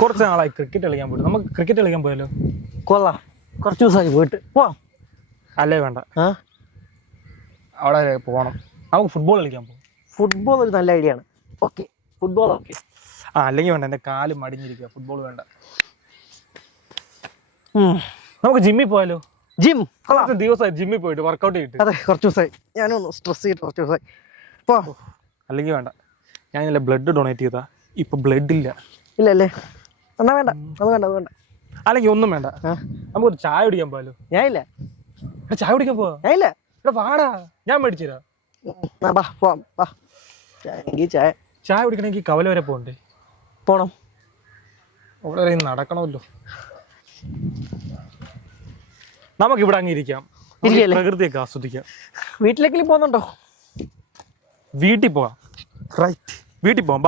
കുറച്ച് നാളായി ക്രിക്കറ്റ് കളിക്കാൻ പോയിട്ട്. നമുക്ക് ക്രിക്കറ്റ് കളിക്കാൻ പോയാലോ? കൊള്ളാം, കുറച്ച് ദിവസമായി പോയിട്ട് പോവാം. അല്ലേ വേണ്ട, അവിടെ പോകണം. നമുക്ക് ഫുട്ബോൾ കളിക്കാൻ പോകും. ഫുട്ബോൾ ഒരു നല്ല ഐഡിയ ആണ്. Okay, football okay. അല്ലെങ്കിൽ വേണ്ട, എൻ്റെ കാല് മടിഞ്ഞിരിക്കുക. ഫുട്ബോൾ വേണ്ട. നമുക്ക് ജിമ്മിൽ പോയാലോ? ജിം കുറച്ച് ദിവസമായി ജിമ്മിൽ പോയിട്ട് വർക്കൗട്ട് ചെയ്തിട്ട്. അതെ, കുറച്ച് ദിവസമായി. ഞാനൊന്ന് സ്ട്രെസ് ചെയ്തിട്ട് കുറച്ച് ദിവസമായി. പോ. അല്ലെങ്കിൽ വേണ്ട, ഞാൻ ഇന്നലെ ബ്ലഡ് ഡൊണേറ്റ് ചെയ്താ. ഇപ്പൊ ബ്ലഡ് ഇല്ല. ഇല്ല അല്ലേ? എന്നാ വേണ്ട, അത് വേണ്ട, അത് വേണ്ട. അല്ലെങ്കിൽ ഒന്നും വേണ്ട, നമുക്കൊരു ചായ കുടിക്കാൻ പോയാലോ? ഞാൻ ഇല്ല. ചായ കുടിക്കാൻ പോവാ? ഞാൻ ഇല്ല. ഇവിടെ വാടാ, ഞാൻ മേടിച്ചുതരാ. പോവാം. ചായ ചായ കുടിക്കണമെങ്കിൽ കവല വരെ പോകണ്ടേ? പോണം. അവിടെ വരെ നടക്കണമല്ലോ. നമുക്കിവിടെ അങ്ങ് ഇരിക്കാം, പ്രകൃതിയൊക്കെ ആസ്വദിക്കാം. വീട്ടിലേക്കെങ്കിലും പോകുന്നുണ്ടോ? വീട്ടിൽ പോവാം. റൈറ്റ്, വീട്ടിൽ പോവാം.